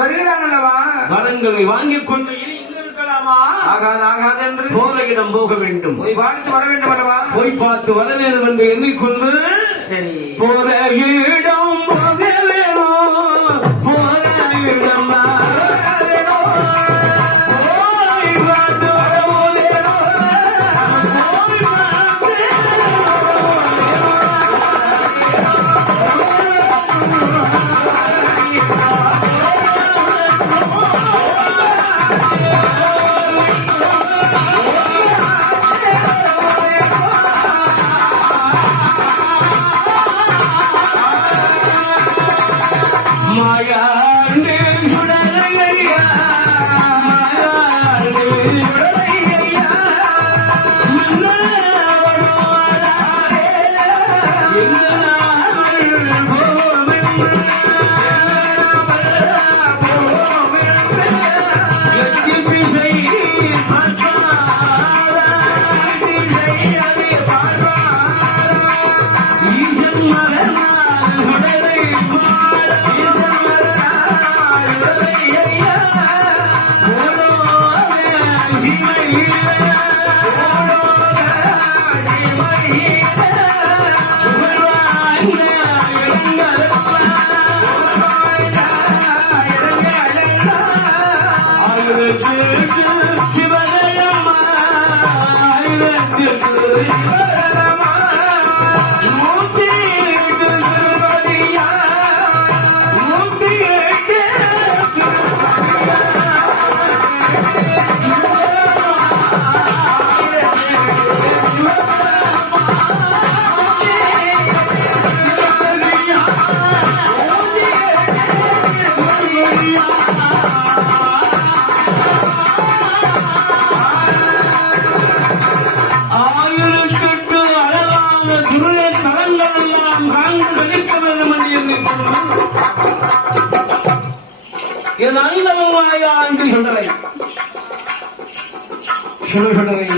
வருகிறான் அல்லவா? வரங்களை வாங்கிக் கொண்டு இனி இங்கு இருக்கலாமா? ஆகாது ஆகாது என்று போற இடம் போக வேண்டும். போய் பார்த்து வர வேண்டும் அல்லவா? போய் பார்த்து வர வேண்டும் என்று எண்ணிக்கொண்டு சரி போற இடம் போக வேணும். போற இடம்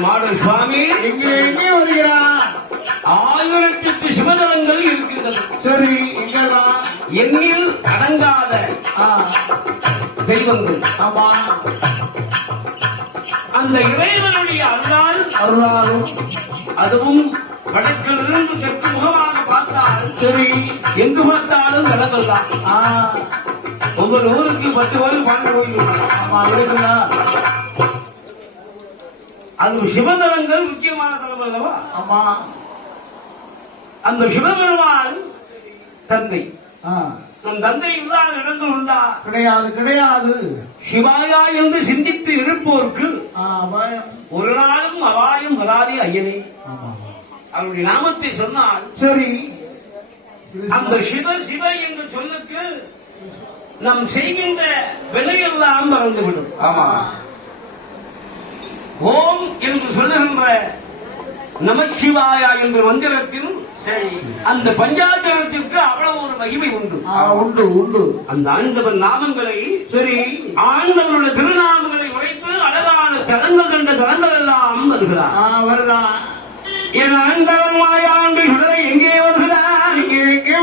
மாடல் சுவாமி எங்கே வருகிறார்? 1008 சிவதலங்கள் இருக்கின்றது. சரி எங்கெல்லாம்? எண்ணில் அடங்காத தெய்வங்கள். ஆமா, அந்த இறைவனுடைய அருளாலும் அதுவும் வடக்கிலிருந்து தெற்கு முகமாக பார்த்தால் சரி எங்கு பார்த்தாலும் தலங்கள் தான். ஒவ்வொரு ஊருக்கு 10 கோயில் 12 கோயில் இருக்குதா? அது சிவதலங்கள் முக்கியமான தலம் அல்லவா? ஆமா. அந்த சிவபெருமான் தந்தை. நம் தந்தை இல்லாத இடங்கள் உண்டா? கிடையாது கிடையாது. சிவாயா என்று சிந்தித்து இருப்போருக்கு ஒரு நாளும் அபாயம் வராதே ஐயனே. அவருடைய நாமத்தை சொன்னால் சரி அந்த சிவ சிவ என்று சொல்லுக்கு நாம் செய்கின்ற விலையெல்லாம் மறந்துவிடும். ஆமா. ஓம் என்று சொல்லுகின்ற நமச்சிவாயா என்ற மந்திரத்திலும் சரி அந்த பஞ்சாட்சரத்திற்கு அவ்வளவு ஒரு மகிமை உண்டு. உண்டு உண்டு. அந்த ஆண்டவன் நாமங்களை சரி ஆண்டவனுடைய திருநாமங்களை உரைத்து அழகான தலங்கள் கண்ட தலங்கள் எல்லாம் வருகிறார். வருகிறான். என் ஆண்டவன் மாயாண்டு சுடரை எங்கே வருகிறார்? இங்கே எங்கே